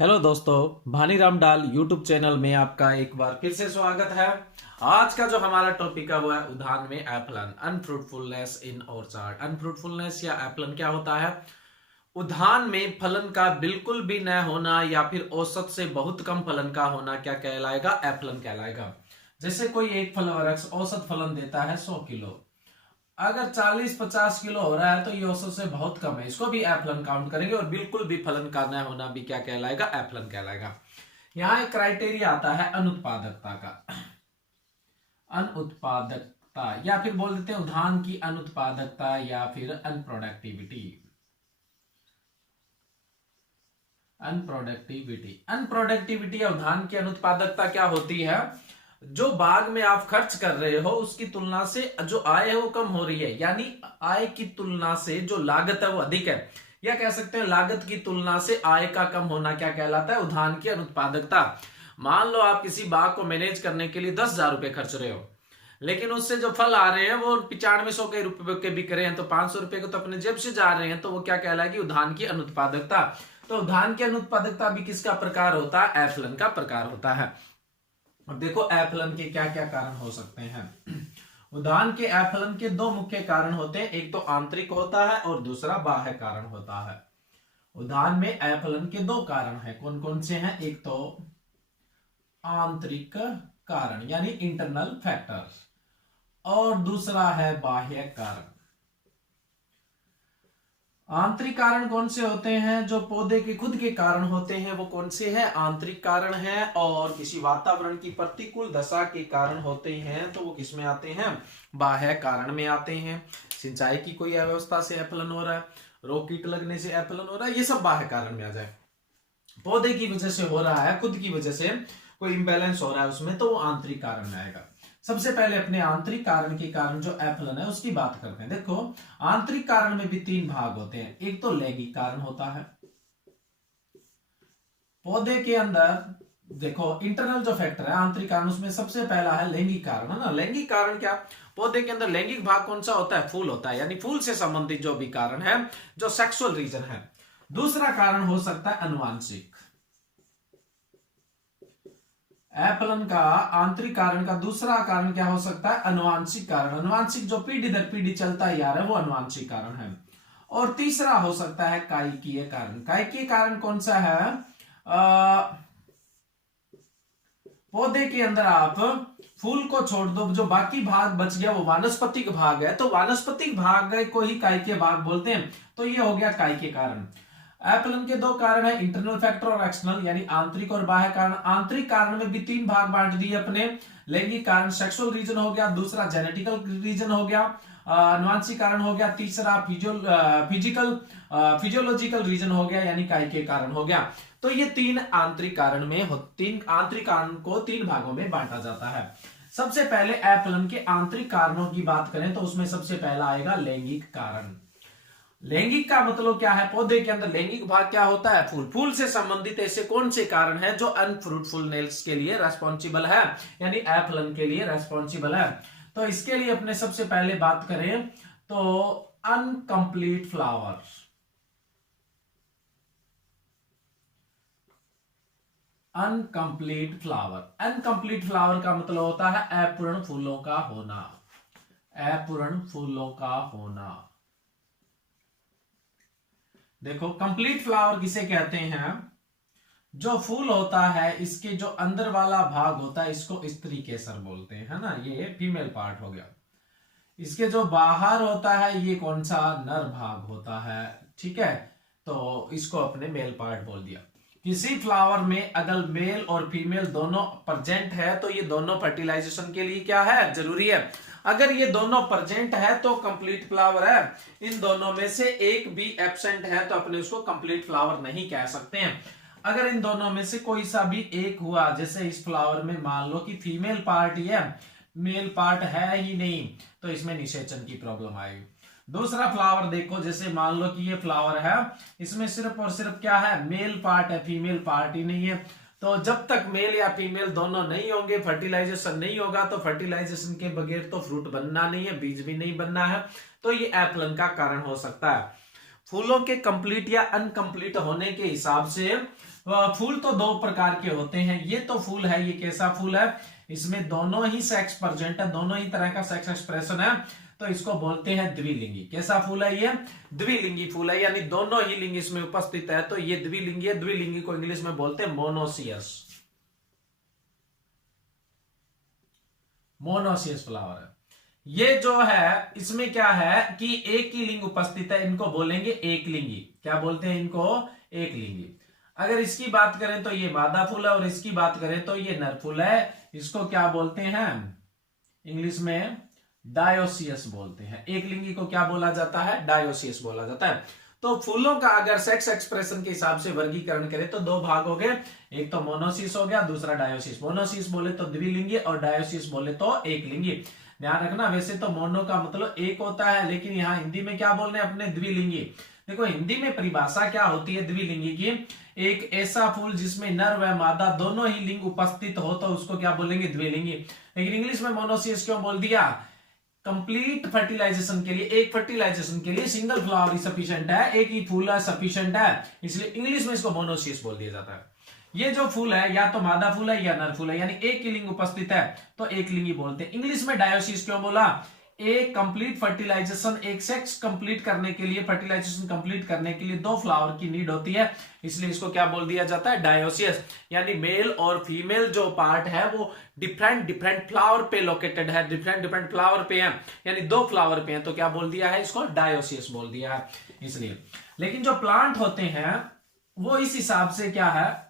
Hello दोस्तों, भानीराम डाल YouTube channel में आपका एक बार फिर से स्वागत है। आज का जो हमारा टॉपिक है वो है उद्यान में एप्लन, अनफ्रूटफुलनेस इन ऑर्चार्ड। अनफ्रूटफुलनेस या एप्लन क्या होता है? उद्यान में फलन का बिल्कुल भी न होना या फिर औसत से बहुत कम फलन का होना क्या कहलाएगा? एप्लन कहलाएगा। जैसे कोई एक फल वृक्ष औसत फलन देता है 100 किलो, अगर 40-50 किलो हो रहा है तो ये औसत से बहुत कम है, इसको भी एप्लन काउंट करेंगे। और बिल्कुल भी फलन का न होना भी क्या कहलाएगा? एप्लन कहलाएगा। यहाँ एक क्राइटेरिया आता है अनुत्पादकता का। अनुत्पादकता या फिर बोल देते हैं उद्यान की अनुत्पादकता या फिर अनप्रोडक्टिविटी। अनप्रोडक्टिविटी या उद्यान की अनुत्पादकता क्या होती है? जो बाग में आप खर्च कर रहे हो उसकी तुलना से जो आय है वो कम हो रही है, यानी आय की तुलना से जो लागत है वो अधिक है। या कह सकते हैं लागत की तुलना से आय का कम होना क्या कहलाता है? उद्यान की अनुत्पादकता। मान लो आप किसी बाग को मैनेज करने के लिए 10,000 रुपए खर्च रहे हो, लेकिन उससे जो फल आ रहे हैं वो 9500 के रुपए के बिक रहे हैं, तो 500 रुपए को तो अपने जेब से जा रहे हैं, तो वो क्या कहलाएगी? उद्यान की अनुत्पादकता। तो उद्यान की अनुत्पादकता भी किसका प्रकार होता है? एफ्लन का प्रकार होता है। अब देखो एफ्लन के क्या क्या कारण हो सकते हैं। उद्यान के एफ्लन के दो मुख्य कारण होते हैं, एक तो आंतरिक होता है और दूसरा बाह्य कारण होता है। उद्यान में एफ्लन के दो कारण हैं, कौन कौन से हैं? एक तो आंतरिक कारण यानी इंटरनल फैक्टर्स, और दूसरा है बाह्य कारण। आंतरिक कारण कौन से होते हैं? जो पौधे के खुद के कारण होते हैं वो कौन से हैं? आंतरिक कारण हैं। और किसी वातावरण की प्रतिकूल दशा के कारण होते हैं तो वो किस में आते हैं? बाह्य कारण में आते हैं। सिंचाई की कोई अव्यवस्था से एफ्लन हो रहा है, रोग कीट लगने से एफ्लन हो रहा है, ये सब बाह्य कारण में आ जाए। पौधे की वजह से हो रहा है, खुद की वजह से कोई इंबैलेंस हो रहा है उसमें, तो वो आंतरिक कारण में आएगा। सबसे पहले अपने आंतरिक कारण के कारण जो एफ्लन है उसकी बात करते हैं। देखो आंतरिक कारण में भी तीन भाग होते हैं। एक तो लैंगिक कारण होता है पौधे के अंदर। देखो इंटरनल जो फैक्टर है आंतरिक कारण, उसमें सबसे पहला है लैंगिक कारण, है ना। लैंगिक कारण क्या? पौधे के अंदर लैंगिक भाग कौन सा होता है? फूल होता है, यानी फूल से संबंधित जो भी कारण है, जो सेक्सुअल रीजन है। दूसरा कारण हो सकता है अनुवांशिक। एफ्लन का आंतरिक कारण का दूसरा कारण क्या हो सकता है? अनुवांशिक कारण। अनुवांशिक जो पीढ़ी दर पीढ़ी चलता ही आ रहा है वो अनुवांशिक कारण है। और तीसरा हो सकता है कायिकीय कारण। कायिकीय कारण कौन सा है? पौधे के अंदर आप फूल को छोड़ दो, जो बाकी भाग बच गया वो वानस्पतिक भाग है, तो वानस्पतिक भाग को ही कायिकीय भाग बोलते हैं। तो ये हो गया कायिकीय कारण। एप्लन के दो कारण है, इंटरनल फैक्टर और एक्सटर्नल, यानी आंतरिक और बाह्य कारण। आंतरिक कारण में भी तीन भाग बांट दिए अपने। लैंगिक कारण सेक्सुअल रीजन हो गया, दूसरा जेनेटिकल रीजन हो गया, अनुवांशिक कारण हो गया, तीसरा फिजियोलॉजिकल रीजन हो गया, यानी कायिकीय कारण हो गया। तो ये तीन आंतरिक कारण में तीन आंतरिक कारण को तीन भागों में बांटा जाता है। सबसे पहले एप्लन के आंतरिक कारणों की बात करें तो उसमें सबसे पहला आएगा लैंगिक कारण। लैंगिक का मतलब क्या है? पौधे के अंदर लैंगिक भाग क्या होता है? फूल। फूल से संबंधित ऐसे कौन से कारण है जो अनफ्रूटफुलनेस के लिए रेस्पॉन्सिबल है, यानी एफ्लन के लिए रेस्पॉन्सिबल है? तो इसके लिए अपने सबसे पहले बात करें तो uncomplete flower. Uncomplete flower, uncomplete flower का मतलब होता है अपूर्ण फूलों का होना। अपूर्ण फूलों का होना। देखो कंप्लीट फ्लावर किसे कहते हैं? जो फूल होता है इसके जो अंदर वाला भाग होता है इसको स्त्री केसर बोलते हैं, है ना। ये फीमेल पार्ट हो गया। इसके जो बाहर होता है ये कौन सा? नर भाग होता है, ठीक है। तो इसको अपने मेल पार्ट बोल दिया। किसी फ्लावर में अगर मेल और फीमेल दोनों प्रेजेंट है तो ये दोनों फर्टिलाइजेशन के लिए क्या है? जरूरी है। अगर ये दोनों प्रेजेंट है तो कंप्लीट फ्लावर है। इन दोनों में से एक भी एब्सेंट है तो अपने उसको कंप्लीट फ्लावर नहीं कह सकते हैं। अगर इन दोनों में से कोई सा भी एक हुआ, जैसे इस फ्लावर में मान लो कि फीमेल पार्ट ही है, मेल पार्ट है ही नहीं, तो इसमें निषेचन की प्रॉब्लम आएगी। दूसरा फ्लावर देखो, जैसे मान लो कि ये फ्लावर है, इसमें सिर्फ और सिर्फ क्या है? मेल पार्ट है, फीमेल पार्ट ही नहीं है। तो जब तक मेल या फीमेल दोनों नहीं होंगे, फर्टिलाइजेशन नहीं होगा, तो फर्टिलाइजेशन के बगैर तो फ्रूट बनना नहीं है, बीज भी नहीं बनना है। तो ये एप्लन का कारण हो सकता है। फूलों के कंप्लीट या अनकंप्लीट होने के हिसाब से फूल तो दो प्रकार के होते हैं। ये तो फूल है, ये कैसा फूल है, इसमें दोनों ही सेक्स प्रेजेंट है, दोनों ही तरह का सेक्स एक्सप्रेशन है, तो इसको बोलते हैं द्विलिंगी। कैसा फूल है ये? द्विलिंगी फूल है, यानी दोनों ही लिंग इसमें उपस्थित है, तो ये द्विलिंगी है। द्विलिंगी को इंग्लिश में बोलते हैं मोनोसियस। मोनोसियस फ्लावर है। ये जो है इसमें क्या है कि एक ही लिंग उपस्थित है, इनको बोलेंगे एक लिंगी। क्या बोलते हैं इनको? एक लिंगी। अगर इसकी बात करें तो ये मादा फूल है, और इसकी बात करें तो ये नर फूल है। इसको क्या बोलते हैं? इंग्लिश में डायोसियस बोलते हैं। एक लिंगी को क्या बोला जाता है? डायोसियस बोला जाता है। तो फूलों का अगर सेक्स एक्सप्रेशन के हिसाब से वर्गीकरण करें तो दो भाग हो गए, एक तो मोनोसिस हो गया, दूसरा डायोसिस। मोनोसिस बोले तो द्विलिंगी और डायोसिस बोले तो एक लिंगी। ध्यान रखना, वैसे तो मोनो का मतलब एक होता है, लेकिन यहाँ हिंदी में क्या बोल रहे हैं अपने? द्विलिंगी। देखो हिंदी में परिभाषा क्या होती है द्विलिंगी की? एक ऐसा फूल जिसमें नर व मादा दोनों ही लिंग उपस्थित हो तो उसको क्या बोलेंगे? द्विलिंगी। लेकिन इंग्लिश में मोनोसिस क्यों बोल दिया? कंप्लीट फर्टिलाइजेशन के लिए, एक फर्टिलाइजेशन के लिए सिंगल फ्लावर ही सफिशिएंट है, एक ही फूल सफिशिएंट है, इसलिए इंग्लिश में इसको मोनोसिस बोल दिया जाता है। ये जो फूल है या तो मादा फूल है या नर फूल है, यानी एक ही लिंग उपस्थित है तो एक लिंगी बोलते हैं। इंग्लिश में डायोसिस क्यों बोला? एक कंप्लीट फर्टिलाइजेशन, एक सेक्स कंप्लीट करने के लिए, फर्टिलाइजेशन कंप्लीट करने के लिए दो फ्लावर की नीड होती है, इसलिए इसको क्या बोल दिया जाता है? डायोसियस। यानी मेल और फीमेल जो पार्ट है वो डिफरेंट डिफरेंट फ्लावर पे लोकेटेड है, डिफरेंट डिफरेंट फ्लावर पे है, यानी दो फ्लावर पे है, तो क्या बोल दिया है? इसको डायोसियस बोल दिया है इसलिए। लेकिन जो प्लांट होते हैं वो इस हिसाब से क्या है,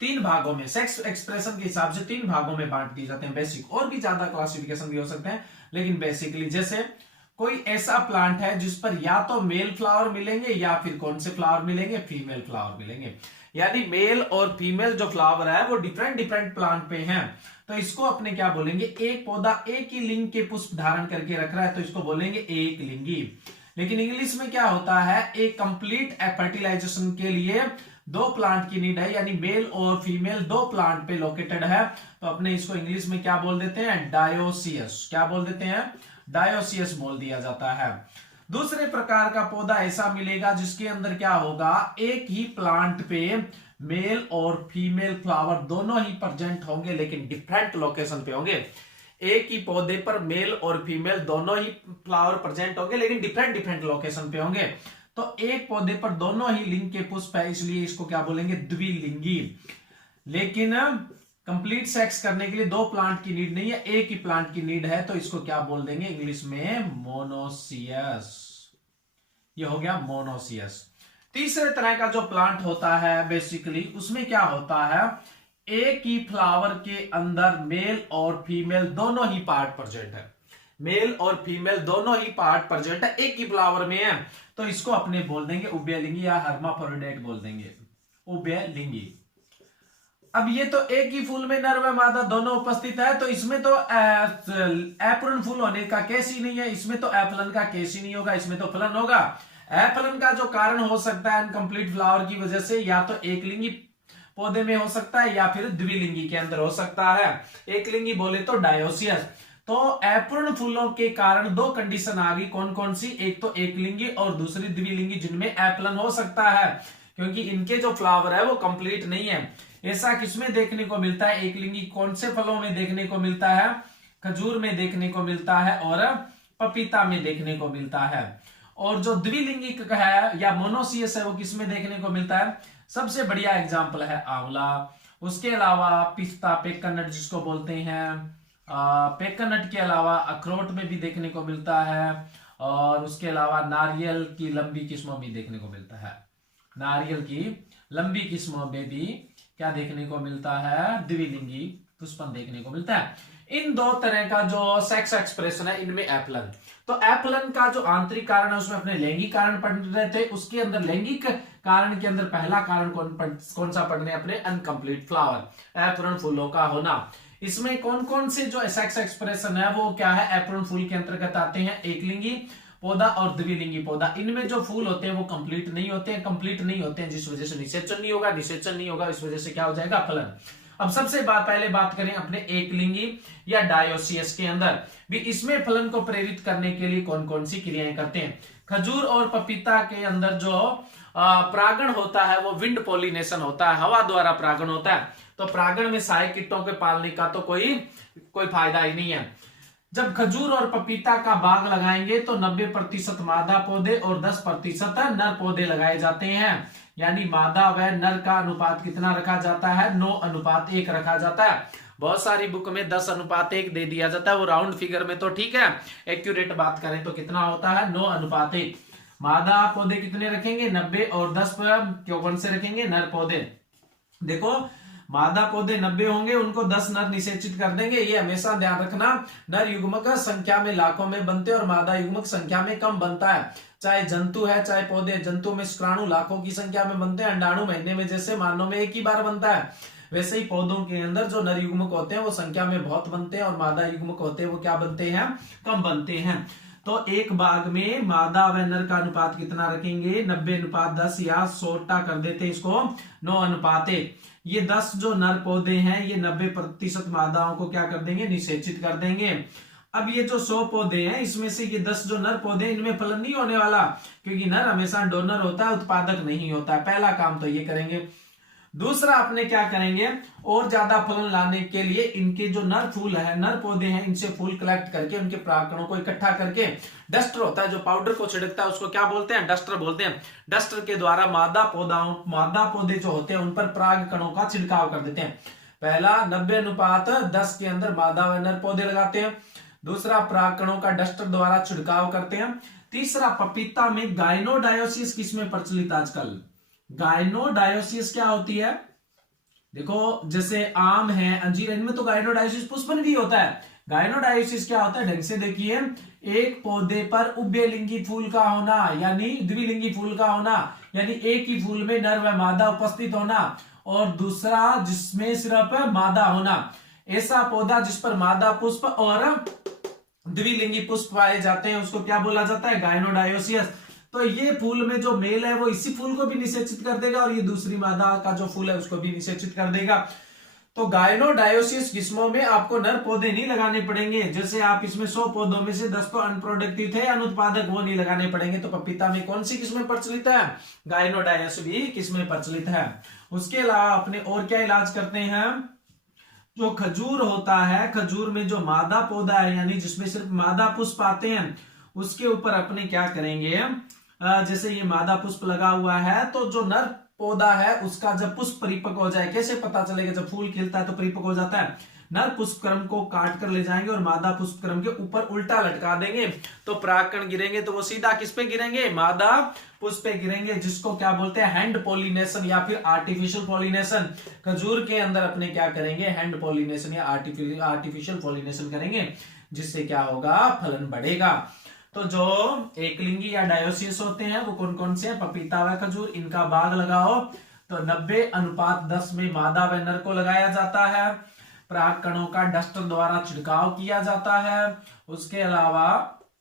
तीन भागों में, सेक्स एक्सप्रेशन के हिसाब से तीन भागों में बांट दिए जाते हैं बेसिक। और भी ज्यादा क्लासिफिकेशन भी हो सकते हैं, लेकिन बेसिकली जैसे कोई ऐसा प्लांट है जिस पर या तो मेल फ्लावर मिलेंगे या फिर कौन से फ्लावर मिलेंगे? फीमेल फ्लावर मिलेंगे। यानी मेल और फीमेल जो फ्लावर है वो डिफरेंट डिफरेंट प्लांट पे हैं, तो इसको अपने क्या बोलेंगे? एक पौधा एक ही लिंग के पुष्प धारण करके रख रहा है तो इसको बोलेंगे एक लिंगी। लेकिन इंग्लिश में क्या होता है? एक कंप्लीट फर्टिलाइजेशन के लिए दो प्लांट की नीड है, यानी मेल और फीमेल दो प्लांट पे लोकेटेड है, तो अपने इसको इंग्लिश में क्या बोल देते हैं? डायोसियस। क्या बोल देते हैं? डायोसियस बोल दिया जाता है। दूसरे प्रकार का पौधा ऐसा मिलेगा जिसके अंदर क्या होगा? एक ही प्लांट पे मेल और फीमेल फ्लावर दोनों ही प्रेजेंट होंगे, लेकिन डिफरेंट लोकेशन पे होंगे। एक ही पौधे पर मेल और फीमेल दोनों ही फ्लावर प्रेजेंट होंगे, लेकिन डिफरेंट डिफरेंट लोकेशन पे होंगे। तो एक पौधे पर दोनों ही लिंग के पुष्प है, इसलिए इसको क्या बोलेंगे? द्विलिंगी। लेकिन कंप्लीट सेक्स करने के लिए दो प्लांट की नीड नहीं है, एक ही प्लांट की नीड है, तो इसको क्या बोल देंगे इंग्लिश में? मोनोसियस। ये हो गया मोनोसियस। तीसरे तरह का जो प्लांट होता है बेसिकली उसमें क्या होता है? एक ही फ्लावर के अंदर मेल और फीमेल दोनों ही पार्ट प्रेजेंट है, मेल और फीमेल दोनों ही पार्ट प्रेजेंट है, एक ही फ्लावर में है, तो इसको अपने बोल देंगे उभयलिंगी या हर्माफ्रोडिट बोल देंगे, उभयलिंगी। अब ये तो एक ही फूल में नर व मादा दोनों उपस्थित है, तो इसमें तो एप्रन फूल होने का केस ही नहीं है, इसमें तो एफलन का केस ही नहीं होगा, इसमें तो फलन होगा। एफलन का जो कारण हो सकता है इनकम्प्लीट फ्लावर की वजह से, या तो एक लिंगी पौधे में हो सकता है या फिर द्विलिंगी के अंदर हो सकता है। एक लिंगी बोले तो डायोसियस। तो एप्रण फूलों के कारण दो कंडीशन आ गई, कौन कौन सी? एक तो एक लिंगी और दूसरी द्विलिंगी, जिनमें एप्लन हो सकता है, क्योंकि इनके जो फ्लावर है वो कंप्लीट नहीं है। ऐसा किसमें देखने को मिलता है? एक लिंगी कौन से फलों में देखने को मिलता है? खजूर में देखने को मिलता है और पपीता में देखने को मिलता है। और जो द्विलिंगी है या मोनोसियस है वो किसमें देखने को मिलता है? सबसे बढ़िया एग्जाम्पल है आंवला, उसके अलावा पिस्ता, पेकनट जिसको बोलते हैं, पेकनट के अलावा अखरोट में भी देखने को मिलता है, और उसके अलावा नारियल की लंबी किस्मों में देखने को मिलता है। नारियल की लंबी किस्मों में भी क्या देखने को मिलता है? द्विलिंगी पुष्पन देखने को मिलता है। इन दो तरह का जो सेक्स एक्सप्रेशन है इनमें एप्लन, तो एप्लन का जो आंतरिक कारण है उसमें अपने लैंगिक कारण पढ़ रहे थे, उसके अंदर लैंगिक कारण के अंदर पहला कारण कौन सा पढ़ने? अपने अनकंप्लीट फ्लावर, एप्लन फूलों का होना। इसमें कौन कौन से जो सेक्स एक्सप्रेशन है वो क्या है? एप्रण फूल के अंतर्गत आते हैं, एक लिंगी पौधा और द्विलिंगी पौधा। इनमें जो फूल होते हैं वो कंप्लीट नहीं होते हैं, कंप्लीट नहीं होते हैं जिस वजह से निषेचन नहीं होगा, निषेचन नहीं होगा इस वजह से क्या हो जाएगा? फलन। अब सबसे पहले बात करें अपने एक लिंगी या डायोसियस के अंदर भी, इसमें फलन को प्रेरित करने के लिए कौन कौन सी क्रियाएं करते हैं? खजूर और पपीता के अंदर जो परागण होता है वो विंड पॉलिनेशन होता है, हवा द्वारा परागण होता है। तो परागण में सहायक कीटों के पालने का तो कोई फायदा ही नहीं है। जब खजूर और पपीता का बाग लगाएंगे तो 90% मादा पौधे और 10% नर पौधे लगाए जाते हैं। यानी मादा व नर का अनुपात कितना रखा जाता है? 9:1 रखा जाता है। बहुत सारी बुक में 10:1 दे दिया जाता है, वो राउंड फिगर में तो ठीक है, एक्यूरेट बात करें तो कितना होता है? 9:1। मादा पौधे कितने रखेंगे? 90, और 10 कौन से रखेंगे? नर पौधे। देखो मादा पौधे 90 होंगे, उनको 10 नर निषेचित कर देंगे। ये हमेशा ध्यान रखना, नर युग्मक संख्या में लाखों में बनते हैं और मादा युग्मक संख्या में कम बनता है। चाहे जंतु है चाहे पौधे, जंतु में शुक्राणु लाखों की संख्या में बनते हैं, अंडाणु महीने में जैसे मानव में एक ही बार बनता है, वैसे ही पौधों के अंदर जो नर युग्मक होते हैं वो संख्या में बहुत बनते हैं और मादा युग्मक होते हैं वो क्या बनते हैं? कम बनते हैं। तो एक बाग में मादा व नर का अनुपात कितना रखेंगे? 90:10 या 100 कर देते हैं इसको 9:1। ये 10 जो नर पौधे हैं ये 90% मादाओं को क्या कर देंगे? निषेचित कर देंगे। अब ये जो 100 पौधे हैं इसमें से ये 10 जो नर पौधे हैं इनमें फलन नहीं होने वाला, क्योंकि नर हमेशा डोनर होता है, उत्पादक नहीं होता है। पहला काम तो ये करेंगे। दूसरा अपने क्या करेंगे? और ज्यादा फलन लाने के लिए इनके जो नर फूल है, नर पौधे हैं, इनसे फूल कलेक्ट करके उनके परागकणों को इकट्ठा करके, डस्टर होता है जो पाउडर को छिड़कता है उसको क्या बोलते हैं? डस्टर बोलते हैं। डस्टर के द्वारा मादा पौधे जो होते हैं उन पर पराग कणों का छिड़काव कर देते हैं। पहला 90:10 के अंदर मादा व नर पौधे लगाते हैं। दूसरा पराग कणों का डस्टर द्वारा छिड़काव करते हैं। तीसरा पपीता में गाइनोडायोसिस किसमें प्रचलित आजकल? गाइनोडायोसिस क्या होती है? देखो जैसे आम है, अंजीर, इनमें तो गाइनोडायोसिस पुष्पन भी होता है। गाइनोडायोसिस क्या होता है? ढंग से देखिए, एक पौधे पर उभयलिंगी फूल का होना यानी द्विलिंगी फूल का होना, यानी एक ही फूल में नर व मादा उपस्थित होना और दूसरा जिसमें सिर्फ मादा होना। ऐसा पौधा जिस पर मादा पुष्प और द्विलिंगी पुष्प पाए जाते हैं उसको क्या बोला जाता है? गाइनोडायोसिस। तो ये फूल में जो मेल है वो इसी फूल को भी निषेचित कर देगा और ये दूसरी मादा का जो फूल है उसको भी निषेचित कर देगा। तो गाइनोडायोसिस किस्मों में आपको नर पौधे नहीं लगाने पड़ेंगे। जैसे आप इसमें 100 पौधों में से 10 तो अनप्रोडक्टिव थे, अनुत्पादक, वो नहीं लगाने पड़ेंगे। तो पपीता में कौन सी किस्में प्रचलित है? गाइनोडायोसिस भी किस्में प्रचलित है। उसके अलावा अपने और क्या इलाज करते हैं? जो खजूर होता है, खजूर में जो मादा पौधा है यानी जिसमें सिर्फ मादा पुष्प आते हैं उसके ऊपर अपने क्या करेंगे? जैसे ये मादा पुष्प लगा हुआ है तो जो नर पौधा है उसका जब पुष्प परिपक्व हो जाए, कैसे पता चलेगा? जब फूल खिलता है तो परिपक्व हो जाता है। नर पुष्प क्रम को काट कर ले जाएंगे और मादा पुष्प क्रम के ऊपर उल्टा लटका देंगे, तो परागकण गिरेंगे तो वो सीधा किस पे गिरेंगे? मादा पुष्प पे गिरेंगे, जिसको क्या बोलते हैं? हैंड पॉलिनेशन या फिर आर्टिफिशियल पॉलिनेशन। खजूर के अंदर अपने क्या करेंगे? हैंड पॉलिनेशन या आर्टिफिशियल पॉलिनेशन करेंगे, जिससे क्या होगा? फलन बढ़ेगा। तो जो एकलिंगी या डायोसिस होते हैं वो कौन कौन से हैं? पपीता व खजूर। इनका बाग लगाओ तो 90:10 में मादा व नर को लगाया जाता है। पराग कणों का डस्टर द्वारा छिड़काव किया जाता है। उसके अलावा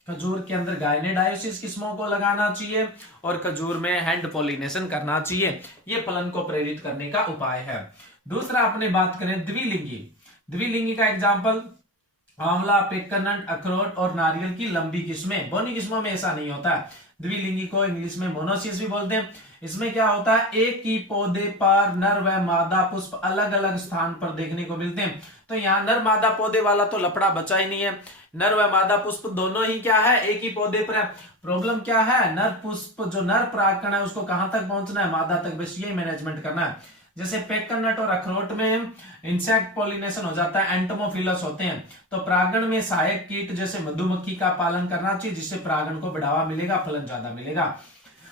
खजूर के अंदर गाइनोडायोसिस किस्मों को लगाना चाहिए और खजूर में हैंड पॉलिनेशन करना चाहिए। ये फलन को प्रेरित करने का उपाय है। दूसरा अपने बात करें द्विलिंगी। द्विलिंगी का एग्जाम्पल आंवला, पेक्कनट, अखरोट और नारियल की लंबी किस्में। बोनी किस्मों में ऐसा नहीं होता। द्विलिंगी को इंग्लिश में मोनोसिस भी बोलते हैं। इसमें क्या होता है? एक ही पौधे पर नर व मादा पुष्प अलग अलग स्थान पर देखने को मिलते हैं। तो यहाँ नर मादा पौधे वाला तो लफड़ा बचा ही नहीं है। नर व मादा पुष्प दोनों ही क्या है? एक ही पौधे पर है। प्रॉब्लम क्या है? नर पुष्प जो नर परागकण है उसको कहां तक पहुंचना है? मादा तक। बस यही मैनेजमेंट करना है। जैसे पेक्कनट और अखरोट में इंसेक्ट पॉलिनेशन हो जाता है, एंटोमोफिलस होते हैं, तो परागण में सहायक कीट जैसे मधुमक्खी का पालन करना चाहिए, जिससे परागण को बढ़ावा मिलेगा, फलन ज्यादा मिलेगा।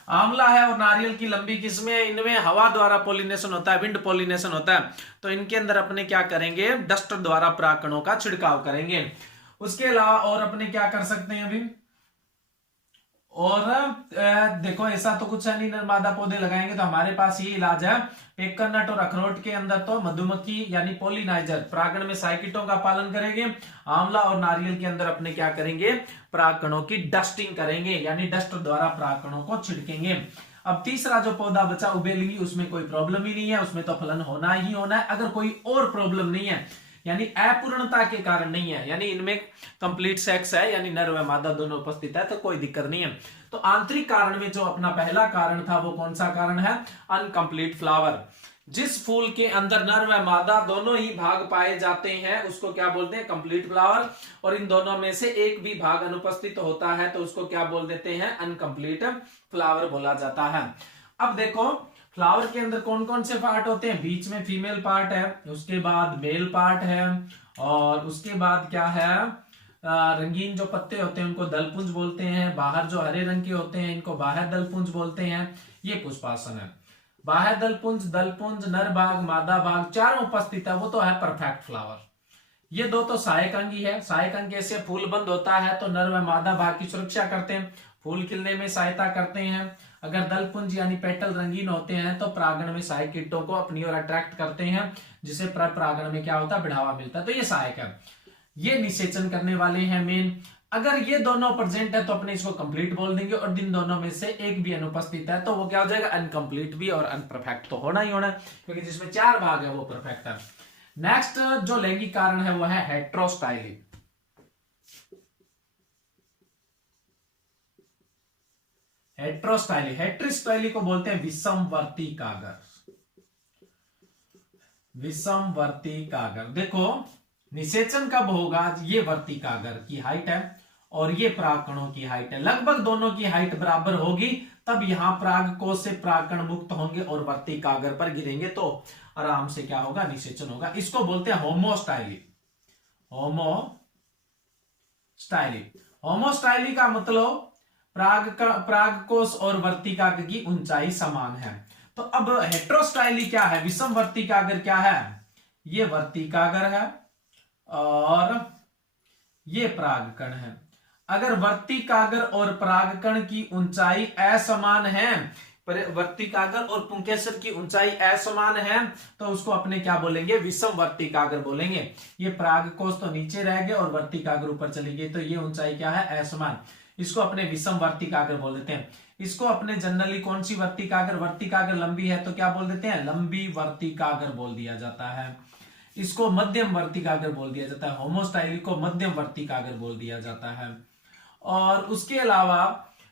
आंवला है और नारियल की लंबी किस्में, इनमें हवा द्वारा पॉलिनेशन होता है, विंड पॉलिनेशन होता है। तो इनके अंदर अपने क्या करेंगे? डस्टर द्वारा परागकणों का छिड़काव करेंगे। उसके अलावा और अपने क्या कर सकते हैं अभी? और देखो ऐसा तो कुछ है नहीं, नर मादा पौधे लगाएंगे तो हमारे पास ये इलाज है। पेक्कनट और अखरोट के अंदर तो मधुमक्खी यानी पॉलिनाइजर परागण में साइकिटों का पालन करेंगे। आंवला और नारियल के अंदर अपने क्या करेंगे? परागकणों की डस्टिंग करेंगे, यानी डस्टर द्वारा परागकणों को छिड़केंगे। अब तीसरा जो पौधा बचा उभयलिंगी, उसमें कोई प्रॉब्लम ही नहीं है, उसमें तो फलन होना ही होना है। अगर कोई और प्रॉब्लम नहीं है यानी अपूर्णता के कारण नहीं है, यानी इनमें कंप्लीट सेक्स है, यानी नर व मादा दोनों उपस्थित है, तो कोई दिक्कत नहीं है। तो आंतरिक कारण में जो अपना पहला कारण था वो कौन सा कारण है? Uncomplete flower. जिस फूल के अंदर नर व मादा दोनों ही भाग पाए जाते हैं उसको क्या बोलते हैं? Complete flower. और इन दोनों में से एक भी भाग अनुपस्थित होता है तो उसको क्या बोल देते हैं? अनकंप्लीट फ्लावर बोला जाता है। अब देखो फ्लावर के अंदर कौन कौन से पार्ट होते हैं? बीच में फीमेल पार्ट है, उसके बाद मेल पार्ट है, और उसके बाद क्या है? रंगीन जो पत्ते होते हैं उनको दलपुंज बोलते हैं, बाहर जो हरे रंग के होते हैं इनको बाह्य दलपुंज बोलते हैं। ये पुष्पासन है। बाह्य दलपुंज, दलपुंज, नर भाग, मादा भाग चारों उपस्थित है, वो तो है परफेक्ट फ्लावर। ये दो तो सहायक अंग ही है। सहायक अंग कैसे? फूल बंद होता है तो नर व मादा भाग की सुरक्षा करते हैं, फूल खिलने में सहायता करते हैं। अगर दलपुंज यानी पेटल रंगीन होते हैं तो परागण में सहायक कीटों को अपनी ओर अट्रैक्ट करते हैं, जिससे परागण में क्या होता है? बढ़ावा मिलता है। तो ये सहायक है, ये निषेचन करने वाले हैं मेन। अगर ये दोनों प्रेजेंट है तो अपने इसको कंप्लीट बोल देंगे, और इन दोनों में से एक भी अनुपस्थित है तो वो क्या हो जाएगा? अनकंप्लीट भी, और अनपरफेक्ट तो होना ही होना, क्योंकि जिसमें 4 भाग है वो परफेक्ट है। नेक्स्ट जो लैंगिक कारण है वो है हेट्रोस्टाइली। हेट्रोस्टाइली, हेट्रोस्टाइली को बोलते हैं विषमवर्ती कागर। विषमवर्ती कागर। देखो निषेचन कब होगा? ये वर्ती कागर की हाइट है और ये परागकणों की हाइट है, लगभग दोनों की हाइट बराबर होगी, तब यहां परागकोश से परागकण मुक्त होंगे और वर्ती कागर पर गिरेंगे तो आराम से क्या होगा? निषेचन होगा। इसको बोलते हैं होमोस्टाइली। होमोस्टाइली, होमोस्टाइली का मतलब परागकोश और वर्तिकाग्र की ऊंचाई समान है। तो अब हेट्रोस्टाइली क्या है? विषम वर्तिकाग्र क्या है? ये वर्तिकाग्र है और ये परागकण है। अगर वर्तिकाग्र और परागकण की ऊंचाई असमान है, वर्तिकाग्र और पुंकेसर की ऊंचाई असमान है, तो उसको अपने क्या बोलेंगे? विषम वर्तिकाग्र बोलेंगे। ये परागकोश तो नीचे रह गए और वर्तिकाग्र ऊपर चली गई, तो ये ऊंचाई क्या है? असमान। इसको अपने विषम वर्तिकाग्र बोल देते हैं। इसको अपने जनरली कौन सी वर्तिकाग्र? वर्तिकाग्र लंबी है तो क्या बोल देते हैं? लंबी वर्तिकाग्र बोल दिया जाता है। इसको मध्यम वर्तिकाग्र बोल दिया जाता है। होमोस्टाइली को मध्यम वर्तिकाग्र बोल दिया जाता है। और उसके अलावा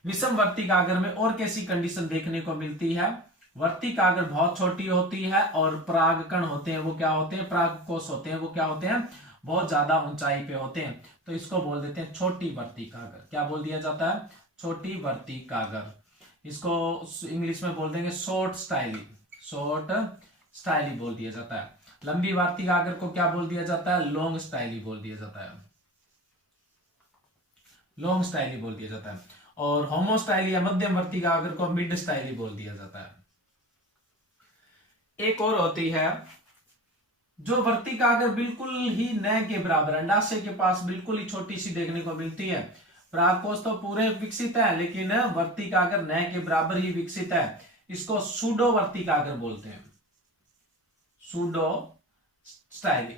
विषम वर्तिकाग्र में और कैसी कंडीशन देखने को मिलती है? वर्तिकाग्र बहुत छोटी होती है और परागकण होते हैं वो क्या होते हैं? परागकोश होते हैं वो क्या होते हैं? बहुत ज्यादा ऊंचाई पे होते हैं, तो इसको बोल देते हैं छोटी वर्तिकाग्र। क्या बोल दिया जाता है? छोटी वर्तिकाग्र। इसको इंग्लिश में बोल देंगे शॉर्ट स्टाइली। शॉर्ट स्टाइली बोल दिया जाता है। लंबी वर्तिकाग्र को क्या बोल दिया जाता है? लॉन्ग स्टाइली बोल दिया जाता है। लॉन्ग स्टाइली बोल दिया जाता है। और होमोस्टाइली या मध्यम वर्तिकाग्र को मिड स्टाइली बोल दिया जाता है। एक और होती है जो वर्तिकाग्र बिल्कुल ही न के बराबर, अंडाशय के पास बिल्कुल ही छोटी सी देखने को मिलती है। परागकोश तो पूरे विकसित है लेकिन वर्तिकाग्र न के बराबर ही विकसित है। इसको सूडो वर्तिकाग्र बोलते हैं। Pseudo styli.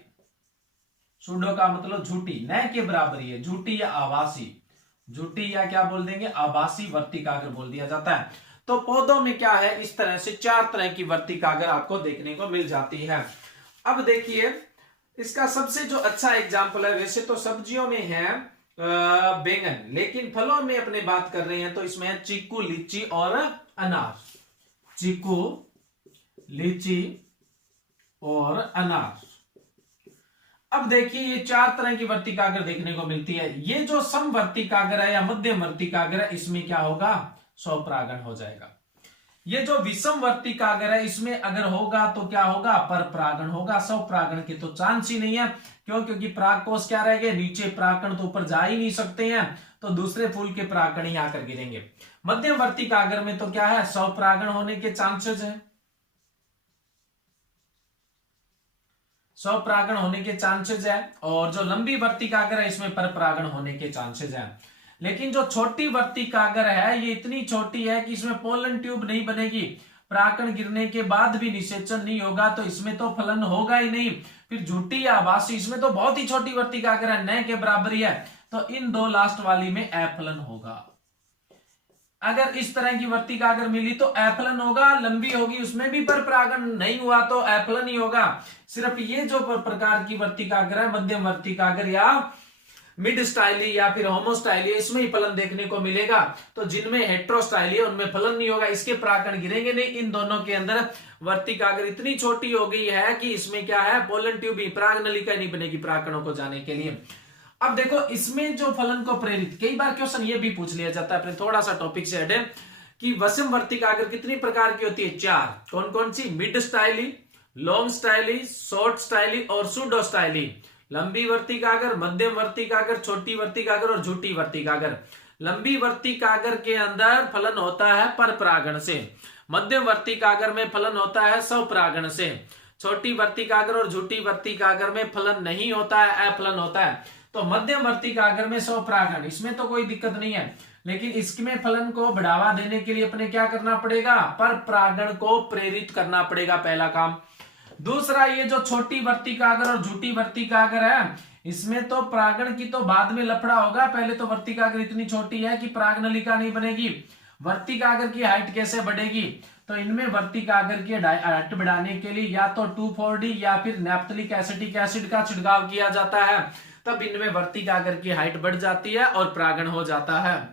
सूडो का मतलब झूठी, न के बराबर ही है, झूठी या आभासी। झूठी या क्या बोल देंगे? आभासी वर्तिकाग्र बोल दिया जाता है। तो पौधों में क्या है? इस तरह से 4 तरह की वर्तिकाग्र आपको देखने को मिल जाती है। अब देखिए इसका सबसे जो अच्छा एग्जाम्पल है, वैसे तो सब्जियों में है बैंगन, लेकिन फलों में अपने बात कर रहे हैं तो इसमें है चीकू, लीची और अनार। चीकू, लीची और अनार। अब देखिए ये 4 तरह की वर्तिकाग्र देखने को मिलती है। ये जो समवर्तिकाग्र है या मध्यम वर्तिकाग्र है, इसमें क्या होगा? स्वपरागण हो जाएगा। ये जो विषम वर्तिकाग्र है इसमें अगर होगा तो क्या होगा? पर परागण होगा। स्वपरागण के तो चांस ही नहीं है। क्यों? क्योंकि परागकोश क्या रह गए? नीचे, परागकण तो ऊपर जा ही नहीं सकते हैं, तो दूसरे फूल के परागकण ही आकर गिरेंगे। मध्यम वर्तिकाग्र में तो क्या है? स्वपरागण होने के चांसेस है। स्वपरागण होने के चांसेस है। और जो लंबी वर्तिकाग्र है इसमें पर परागण होने के चांसेस है। लेकिन जो छोटी वर्तिकाग्र है ये इतनी छोटी है कि इसमें पोलन ट्यूब नहीं बनेगी, परागकण गिरने के बाद भी निषेचन नहीं होगा, तो इसमें तो फलन होगा ही नहीं। फिर झूठी या आभासी, इसमें तो बहुत ही छोटी वर्तिकाग्र है, न के बराबर ही है, तो इन दो लास्ट वाली में अफलन होगा। अगर इस तरह की वर्तिका अगर मिली तो एफलन होगा, लंबी होगी उसमें भी पर परागण नहीं हुआ तो एफलन ही होगा। सिर्फ ये जो प्रकार की वर्तिका अगर है, मध्यम वर्तिका अगर या मिड स्टाइली या फिर होमोस्टाइली, इसमें ही फलन देखने को मिलेगा। तो जिनमें हेट्रोस्टाइली है उनमें फलन नहीं होगा, इसके परागण गिरेंगे नहीं। इन दोनों के अंदर वर्तिका अगर इतनी छोटी हो गई है कि इसमें क्या है, पोलन ट्यूब ही, पराग नलिका नहीं बनेगी परागणों को जाने के लिए। अब देखो इसमें जो फलन को प्रेरित, कई बार क्वेश्चन ये भी पूछ लिया जाता है अपने थोड़ा सा टॉपिक से हटे, कि वसम वर्तिका अगर कितनी प्रकार की होती है, 4। कौन कौन सी? Mid styli, long styli, short styli और सूडो स्टाइली। लंबी वर्तिकागर, मध्यम वर्तिकागर, छोटी वर्तिकागर और झूठी वर्तिकागर। लंबी वर्तिकागर के अंदर फलन होता है पर परागण से, मध्यम वर्तिकागर में फलन होता है स्वपरागण से, छोटी वर्तिकागर और झूठी वर्तिकागर में फलन नहीं होता है, अफलन होता है। तो मध्यम वर्तिकागर में स्वपरागण, इसमें तो कोई दिक्कत नहीं है, लेकिन इसमें फलन को बढ़ावा देने के लिए अपने क्या करना पड़ेगा, पर परागण को प्रेरित करना पड़ेगा, पहला काम। दूसरा, ये जो छोटी वर्तिकागर और झूठी वर्तिकागर है, इसमें तो परागण की तो बाद में लफड़ा होगा, पहले तो वर्तिकागर इतनी छोटी है कि पराग नलिका नहीं बनेगी। वर्तिकागर की हाइट कैसे बढ़ेगी? तो इनमें वर्तिकागर की हाइट बढ़ाने के लिए या तो 2,4-D या फिर नैप्थलिक एसिटिक एसिड का छिड़काव किया जाता है, तब इनमें वर्तिकागर की हाइट बढ़ जाती है और परागण हो जाता है।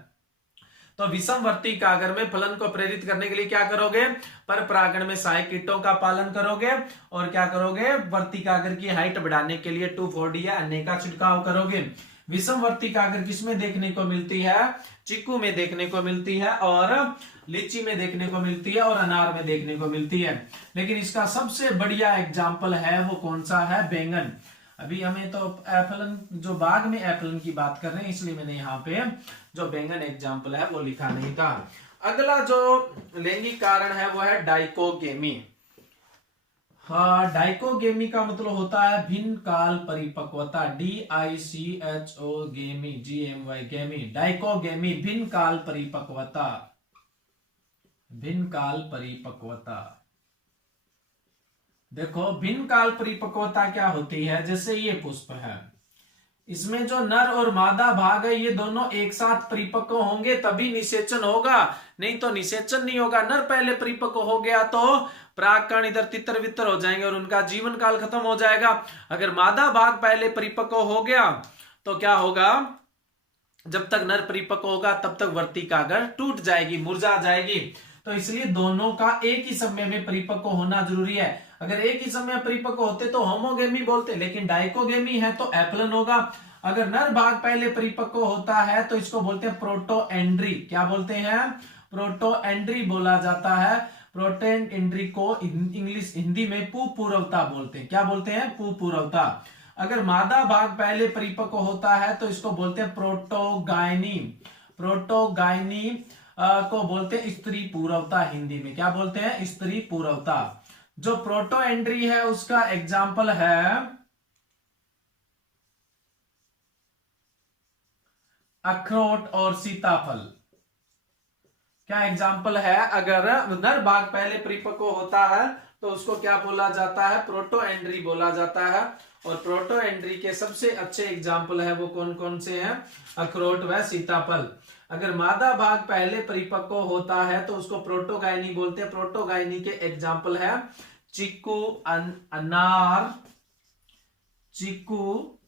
तो विषम वर्तिकागर में फलन को प्रेरित करने के लिए क्या करोगे, पर परागण में सहायक कीटों का पालन करोगे और क्या करोगे, वर्तिकागर की हाइट बढ़ाने के लिए 2,4-D या अन्य का छिड़काव करोगे। विषम वर्तिकागर किसमें देखने को मिलती है? चिक्कू में देखने को मिलती है और लीची में देखने को मिलती है और अनार में देखने को मिलती है। लेकिन इसका सबसे बढ़िया एग्जाम्पल है वो कौन सा है? बैंगन। अभी हमें तो एफलन, जो बाग में एफलन की बात कर रहे हैं, इसलिए मैंने यहाँ पे जो बैंगन एग्जाम्पल है वो लिखा नहीं था। अगला जो लैंगिक कारण है वो है डाइकोगेमी। हाँ, डाइकोगेमी का मतलब होता है भिन्न काल परिपक्वता, DICHO गेमी, GMY गेमी, डाइकोगेमी भिन्न काल परिपक्वता, भिन्न काल परिपक्वता। देखो भिन्न काल परिपक्वता क्या होती है, जैसे ये पुष्प है, इसमें जो नर और मादा भाग है ये दोनों एक साथ परिपक्व होंगे तभी निषेचन होगा, नहीं तो निषेचन नहीं होगा। नर पहले परिपक्व हो गया तो परागकण इधर तितर बितर हो जाएंगे और उनका जीवन काल खत्म हो जाएगा। अगर मादा भाग पहले परिपक्व हो गया तो क्या होगा, जब तक नर परिपक्व होगा तब तक वर्तिकागर टूट जाएगी, मुरझा जाएगी। तो इसलिए दोनों का एक ही समय में परिपक्व होना जरूरी है। अगर एक ही समय परिपक्व होते तो होमोगेमी बोलते, लेकिन डाइकोगेमी है तो एप्लन होगा। अगर नर भाग पहले परिपक्व होता है तो इसको बोलते हैं प्रोटोएंड्री। क्या बोलते हैं? प्रोटोएंड्री बोला जाता है। प्रोटोएंड्री को इंग्लिश हिंदी में पुपूरवता बोलते हैं। क्या बोलते हैं? पुपूरवता। अगर मादा भाग पहले परिपक्व होता है तो इसको बोलते हैं प्रोटोगायनी। प्रोटोगायनी को बोलते हैं स्त्री पूर्वता, हिंदी में क्या बोलते हैं? स्त्री पूर्वता। जो प्रोटोएंड्री है उसका एग्जाम्पल है अखरोट और सीताफल। क्या एग्जाम्पल है? अगर नर भाग पहले परिपक्व होता है तो उसको क्या बोला जाता है? प्रोटोएंड्री बोला जाता है। और प्रोटोएंड्री के सबसे अच्छे एग्जाम्पल है वो कौन कौन से हैं? अखरोट व सीताफल। अगर मादा भाग पहले परिपक्व होता है तो उसको प्रोटोगायनी बोलते हैं। प्रोटोगायनी के एग्जाम्पल है चिक्कू, अनार, चिक्कू,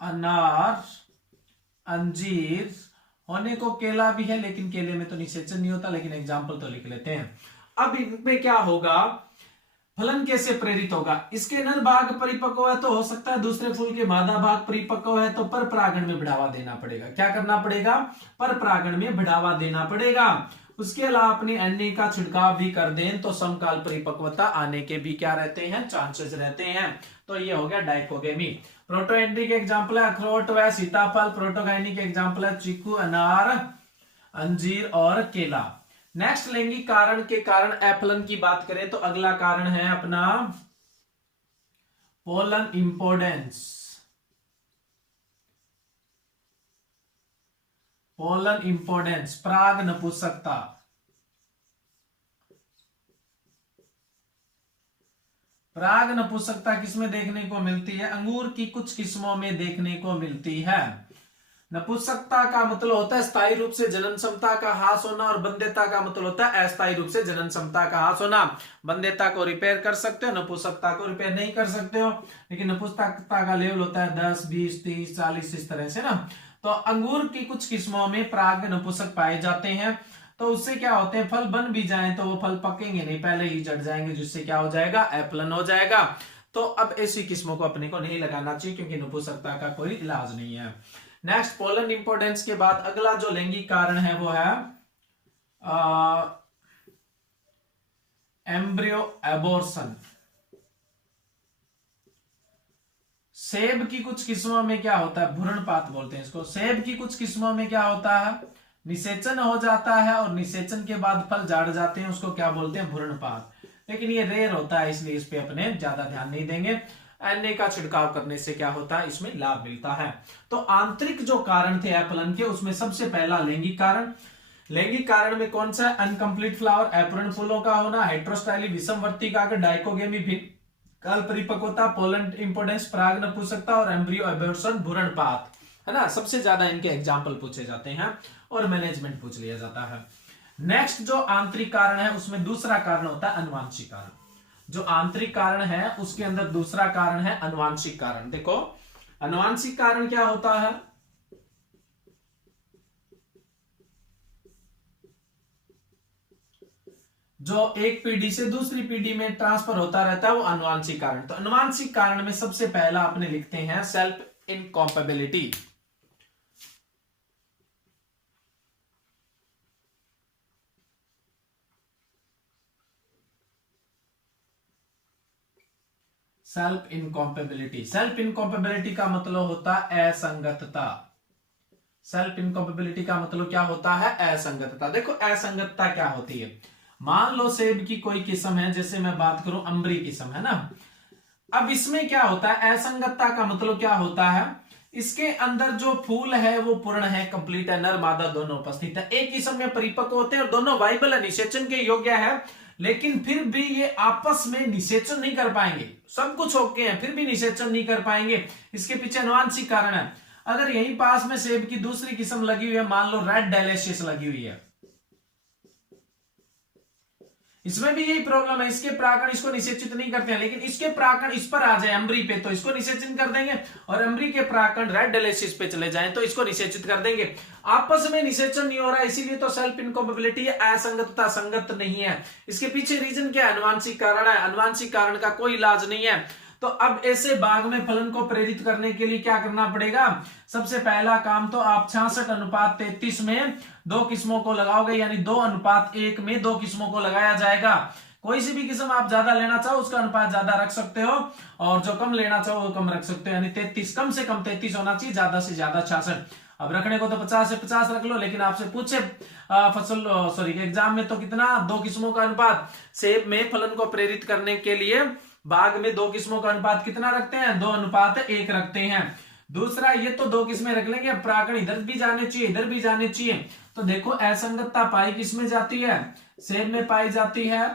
अनार, अंजीर, होने को केला भी है लेकिन केले में तो निषेचन नहीं होता, लेकिन एग्जाम्पल तो लिख लेते हैं। अब इनमें क्या होगा, फलन कैसे प्रेरित होगा? इसके नर भाग परिपक्व है तो हो सकता है दूसरे फूल के मादा भाग परिपक्व है तो पर परागण में बढ़ावा देना पड़ेगा। क्या करना पड़ेगा? पर परागण में बढ़ावा देना पड़ेगा। उसके अलावा अपनी एनडी का छिड़काव भी कर दें तो समकाल परिपक्वता आने के भी क्या रहते हैं? चांसेस रहते हैं। तो ये हो गया डाइकोगेमी। प्रोटोएंड्री के एग्जाम्पल है अखरोट व सीताफल। प्रोटोगायनी के एग्जाम्पल है चीकू, अनार, अंजीर और केला। नेक्स्ट लैंगिक कारण के कारण एफलन की बात करें तो अगला कारण है अपना पोलन इंपोर्टेंस। पोलन इंपोर्टेंस, पराग नपुंसकता। पराग नपुंसकता किसमें देखने को मिलती है? अंगूर की कुछ किस्मों में देखने को मिलती है। नपुंसकता का मतलब होता है स्थायी रूप से जनन क्षमता का ह्रास होना, और बंध्यता का मतलब होता है अस्थायी रूप से जनन क्षमता का ह्रास होना। बंध्यता को रिपेयर कर सकते हो, नपुंसकता को रिपेयर नहीं कर सकते हो, लेकिन नपुंसकता का लेवल होता है 10, 20, 30, 40 इस तरह से ना। तो अंगूर की कुछ किस्मों में प्राग नपुंसक पाए जाते हैं, तो उससे क्या होते हैं, फल बन भी जाए तो वो फल पकेंगे नहीं, पहले ही जड़ जाएंगे, जिससे क्या हो जाएगा, एप्लन हो जाएगा। तो अब ऐसी किस्मों को अपने को नहीं लगाना चाहिए, क्योंकि नपुंसकता का कोई इलाज नहीं है। नेक्स्ट, पोलन इंपोर्टेंस के बाद अगला जो लैंगिक कारण है वो है एम्ब्रियो एबॉर्शन। सेब की कुछ किस्मों में क्या होता है, भ्रूणपात बोलते हैं इसको। सेब की कुछ किस्मों में क्या होता है, निषेचन हो जाता है, और निषेचन के बाद फल झाड़ जाते हैं, उसको क्या बोलते हैं, भ्रूणपात। लेकिन ये रेयर होता है, इसलिए इस पे अपने ज्यादा ध्यान नहीं देंगे। एनए का छिड़काव करने से क्या होता है, इसमें लाभ मिलता है। तो आंतरिक जो कारण थे एप्लन के, उसमें सबसे पहला लैंगिक कारण। लैंगिक कारण में कौन सा है, अनकंप्लीट फ्लावर, अपूर्ण फूलों का होना, हेट्रोस्टाइली विषमवर्ती का, डाइकोगेमी, काल परिपक्वता, पोलन इंपोर्टेंस, पराग नपुंसकता, और एम्ब्रियो एबॉर्शन, भ्रूणपात, है ना। सबसे ज्यादा इनके एग्जाम्पल पूछे जाते हैं और मैनेजमेंट पूछ लिया जाता है। नेक्स्ट जो आंतरिक कारण है, उसमें दूसरा कारण होता है अनुवांशिक कारण। जो आंतरिक कारण है उसके अंदर दूसरा कारण है अनुवांशिक कारण। देखो अनुवांशिक कारण क्या होता है, जो एक पीढ़ी से दूसरी पीढ़ी में ट्रांसफर होता रहता है, वो अनुवांशिक कारण। तो अनुवांशिक कारण में सबसे पहला अपने लिखते हैं सेल्फ इनकॉम्पेबिलिटी। सेल्फ इनकॉम्पेबिलिटी। सेल्फ इनकॉम्पेबिलिटी का मतलब होता है असंगतता। सेल्फ इनकॉम्पेबिलिटी का मतलब क्या होता है, असंगतता। देखो असंगतता क्या होती है, मान लो सेब की कोई किस्म है, जैसे मैं बात करूं अम्बरी किस्म है ना। अब इसमें क्या होता है, असंगतता का मतलब क्या होता है, इसके अंदर जो फूल है वो पूर्ण है, कंप्लीट है, नर मादा दोनों उपस्थित है, एक किस्म में परिपक्व होते हैं और दोनों वाइबल है, निषेचन के योग्य है, लेकिन फिर भी ये आपस में निषेचन नहीं कर पाएंगे। सब कुछ ओके है, फिर भी निषेचन नहीं कर पाएंगे। इसके पीछे अनुवांशिक कारण है। अगर यहीं पास में सेब की दूसरी किस्म लगी हुई है, मान लो रेड डेलिशियस लगी हुई है, इसमें भी यही प्रॉब्लम है, इसके प्राकण इसको निषेचित नहीं करते हैं, लेकिन इसके प्राकण इस पर आ जाए अम्बरी पे तो इसको निषेचन कर देंगे, और अम्बरी के प्राकण रेड डेलिशियस पे चले जाएं तो इसको निषेचित कर देंगे। आपस में निषेचन नहीं हो रहा है, इसीलिए तो सेल्फ इनकॉम्पेबिलिटी है, असंगतता, संगत नहीं है। इसके पीछे रीजन क्या है, अनुवांशिक कारण है। अनुवांशिक कारण का कोई इलाज नहीं है। तो अब ऐसे बाग में फलन को प्रेरित करने के लिए क्या करना पड़ेगा, सबसे पहला काम तो आप 66:33 में दो किस्मों को लगाओगे, यानी 2:1 में दो किस्मों को लगाया जाएगा। कोई सी भी किस्म आप ज्यादा लेना चाहो उसका अनुपात ज्यादा रख सकते हो, और जो कम लेना चाहो वो कम रख सकते हो, यानी 33, कम से कम 33 होना चाहिए, ज्यादा से ज्यादा 66। अब रखने को तो 50 से 50 रख लो, लेकिन आपसे पूछे एग्जाम में तो कितना, दो किस्मों का अनुपात। सेब में फलन को प्रेरित करने के लिए बाग में दो किस्मों का अनुपात कितना रखते हैं, 2:1 रखते हैं। दूसरा, ये तो दो किस्में रख लेंगे, अब प्राकण इधर भी जाने चाहिए, इधर भी जाने चाहिए। तो देखो असंगतता पाई किसमें जाती है, सेब में पाई जाती है,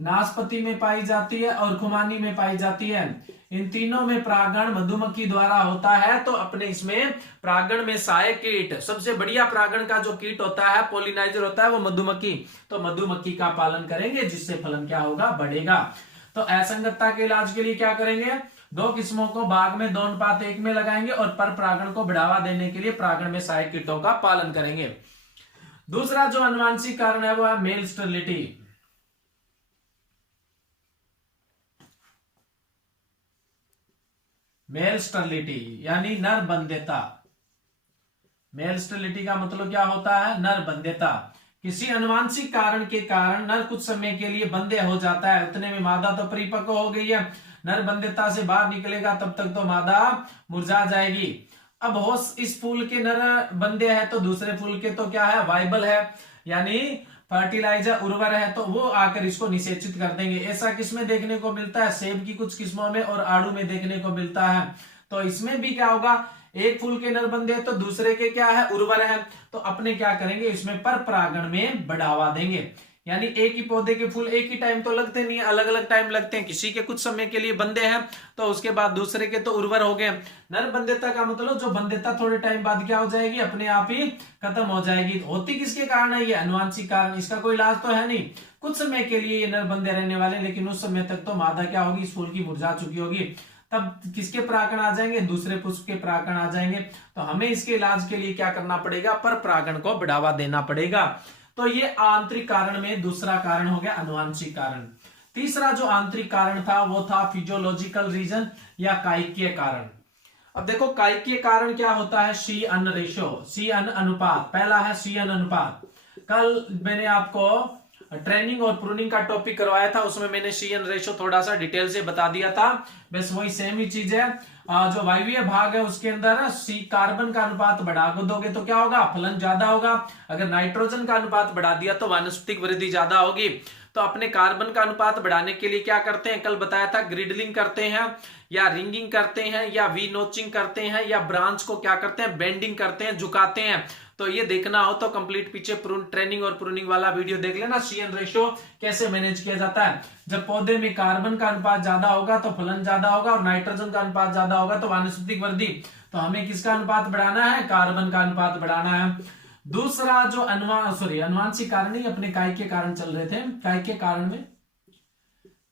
नाशपाती में पाई जाती है, और खुमानी में पाई जाती है। इन तीनों में प्रागण मधुमक्खी द्वारा होता है। तो अपने इसमें प्रागण में सहायक कीट, सबसे बढ़िया प्रागण का जो कीट होता है, पोलिनाइजर होता है, वो मधुमक्खी। तो मधुमक्खी का पालन करेंगे, जिससे फलन क्या होगा, बढ़ेगा। तो असंगतता के इलाज के लिए क्या करेंगे, दो किस्मों को बाग में 2:1 में लगाएंगे, और पर प्रागण को बढ़ावा देने के लिए प्रागण में सहायक कीटों का पालन करेंगे। दूसरा जो अनुवांशिक कारण है वो है मेल स्टेरिलिटी। मेल स्टेरिलिटी यानी नर बंध्यता। मेल स्टेरिलिटी का मतलब क्या होता है, नर बंध्यता। किसी अनुवांशिक कारण के कारण नर कुछ समय के लिए बंध्य हो जाता है, उतने में मादा तो परिपक्व हो गई है, नर बंध्यता से बाहर निकलेगा तब तक तो मादा मुरझा जाएगी। अब हो इस फूल के नर बंध्य है तो दूसरे फूल के तो क्या है, वाइबल है, यानी फर्टिलाइजर उर्वर है, तो वो आकर इसको निषेचित कर देंगे। ऐसा किसमें देखने को मिलता है, सेब की कुछ किस्मों में और आड़ू में देखने को मिलता है। तो इसमें भी क्या होगा, एक फूल के नर बंधे तो दूसरे के क्या है, उर्वर है, तो अपने क्या करेंगे, इसमें पर परागण में बढ़ावा देंगे। यानी एक ही पौधे के फूल एक ही टाइम तो लगते नहीं है, अलग अलग टाइम लगते हैं। किसी के कुछ समय के लिए बंदे हैं तो उसके बाद दूसरे के तो उर्वर हो गए। नर बंध्यता का मतलब जो बंध्यता थोड़े टाइम बाद क्या हो जाएगी, अपने आप ही खत्म हो जाएगी। होती किसके कारण है, ये अनुवांशिक कारण। इसका कोई इलाज तो है नहीं, कुछ समय के लिए ये नर बंधे रहने वाले, लेकिन उस समय तक तो मादा क्या होगी, इस फूल की मुरझा चुकी होगी। तब किसके परागण आ जाएंगे, दूसरे पुष्प के परागण आ जाएंगे। तो हमें इसके इलाज के लिए क्या करना पड़ेगा, पर परागण को बढ़ावा देना पड़ेगा। तो ये आंतरिक कारण में दूसरा कारण हो गया अनुवांशिक कारण। तीसरा जो आंतरिक कारण था वो था फिजियोलॉजिकल रीजन या कायिकीय कारण। अब देखो कायिकीय कारण क्या होता है, सी अन रेशो, सी अन अनुपात। पहला है सी अन अनुपात। कल मैंने आपको ट्रेनिंग और प्रूनिंग का टॉपिक करवाया था, उसमें मैंने सी एन रेशो थोड़ा सा डिटेल से बता दिया था। बस वही सेम ही चीज है। जो वायवीय भाग है उसके अंदर सी कार्बन का अनुपात बढ़ा दोगे तो क्या होगा, फलन ज्यादा होगा। अगर नाइट्रोजन का अनुपात बढ़ा दिया तो वानस्पतिक वृद्धि ज्यादा होगी। तो अपने कार्बन का अनुपात बढ़ाने के लिए क्या करते हैं, कल बताया था ग्रिडलिंग करते हैं या रिंगिंग करते हैं या वी नोचिंग करते हैं या ब्रांच को क्या करते हैं, बेंडिंग करते हैं, झुकाते हैं। तो ये देखना हो तो कंप्लीट पीछे ट्रेनिंग और प्रूनिंग वाला वीडियो देख लेना, सी एन रेशो कैसे मैनेज किया जाता है। जब पौधे में कार्बन का अनुपात ज्यादा होगा तो फलन ज्यादा होगा, और नाइट्रोजन का अनुपात ज्यादा होगा तो वानस्पतिक वृद्धि। तो हमें किसका अनुपात बढ़ाना है, कार्बन का अनुपात बढ़ाना है। दूसरा जो अनुवांशिक कारण नहीं, अपने कायिकीय कारण चल रहे थे।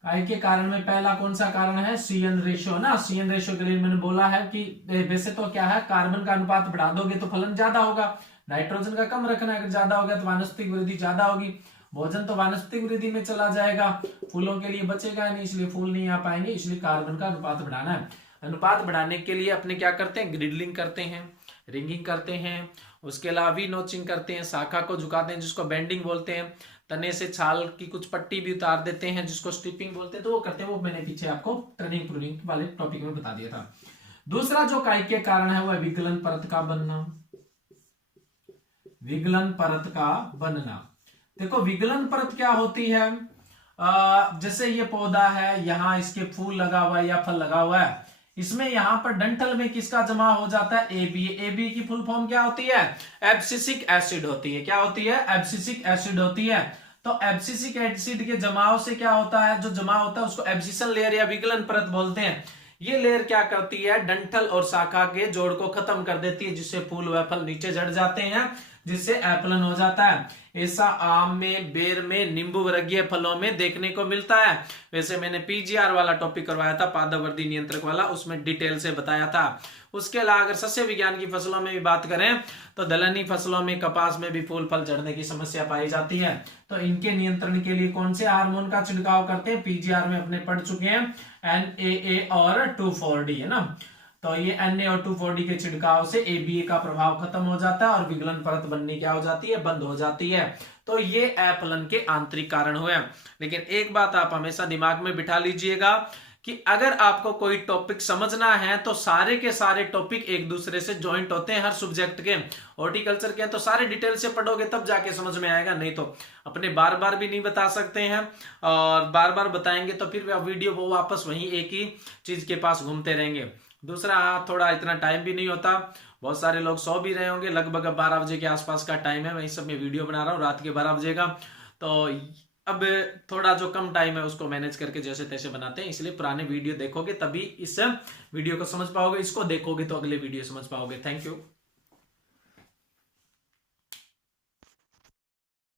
कायिकीय कारण में पहला कौन सा कारण है, सी एन रेशो ना। सी एन रेशो के लिए मैंने बोला है कि वैसे तो क्या है, कार्बन का अनुपात बढ़ा दोगे तो फलन ज्यादा होगा, नाइट्रोजन का कम रखना है, अगर ज्यादा होगा तो वानस्पतिक वृद्धि ज्यादा होगी। भोजन तो वानस्पतिक वृद्धि में चला जाएगा, फूलों के लिए बचेगा नहीं, इसलिए फूल नहीं आ पाएंगे। इसलिए कार्बन का अनुपात बढ़ाना है। अनुपात बढ़ाने के लिए अपने क्या करते हैं, ग्रिडलिंग करते हैं, रिंगिंग करते हैं, उसके अलावा वी नोचिंग करते हैं, शाखा को झुकाते हैं जिसको बेंडिंग बोलते हैं, तने से छाल की कुछ पट्टी भी उतार देते हैं जिसको स्ट्रिपिंग बोलते हैं। तो वो करते हैं, वो मैंने पीछे आपको ट्रेनिंग प्रूनिंग वाले टॉपिक में बता दिया था। दूसरा जो कायिकीय कारण है वह विगलन परत का बनना। विगलन परत का बनना, देखो विगलन परत क्या होती है, जैसे ये पौधा है, यहां इसके फूल लगा हुआ है या फल लगा हुआ है, इसमें यहां पर डंठल में किसका जमा हो जाता है, एबी। एबी की फुल फॉर्म क्या होती है, एब्सिसिक एसिड होती है। क्या होती है, एब्सिसिक एसिड होती है। तो एब्सिसिक एसिड के जमाव से क्या होता है, जो जमा होता है उसको एब्सिसन लेयर या विगलन परत बोलते हैं। ये लेयर क्या करती है, डंठल और शाखा के जोड़ को खत्म कर देती है, जिससे फूल व फल नीचे झड़ जाते हैं, जिससे एप्लन हो जाता है। ऐसा आम में, बेर में, नींबू वर्गीय फलों में देखने को मिलता है। वैसे मैंने पीजीआर वाला टॉपिक करवाया था, पादवर्धी नियंत्रक वाला, उसमें डिटेल से बताया था। उसके अलावा अगर सस्य विज्ञान की फसलों में भी बात करें तो दलहनी फसलों में, कपास में भी फूल फल झड़ने की समस्या पाई जाती है। तो इनके नियंत्रण के लिए कौन से हार्मोन का छिड़काव करते हैं, पीजीआर में अपने पढ़ चुके हैं, NAA और 2,4-D है ना। तो ये Na और 2,4-D के छिड़काव से ABA का प्रभाव खत्म हो जाता है और विगलन परत बननी क्या हो जाती है, बंद हो जाती है। तो ये एफलन के आंतरिक कारण हुए। लेकिन एक बात आप हमेशा दिमाग में बिठा लीजिएगा कि अगर आपको कोई टॉपिक समझना है तो सारे के सारे टॉपिक एक दूसरे से ज्वाइंट होते हैं हर सब्जेक्ट के। हॉर्टिकल्चर के तो सारे डिटेल से पढ़ोगे तब जाके समझ में आएगा, नहीं तो अपने बार बार भी नहीं बता सकते हैं, और बार बार बताएंगे तो फिर वीडियो वो वापस वहीं एक ही चीज के पास घूमते रहेंगे। दूसरा, थोड़ा इतना टाइम भी नहीं होता, बहुत सारे लोग सो भी रहे होंगे, लगभग 12 बजे के आसपास का टाइम है, मैं इस सब में वीडियो बना रहा हूँ रात के 12 बजे का। तो अब थोड़ा जो कम टाइम है उसको मैनेज करके जैसे तैसे बनाते हैं, इसलिए पुराने वीडियो देखोगे तभी इस वीडियो को समझ पाओगे, इसको देखोगे तो अगले वीडियो समझ पाओगे। Thank you.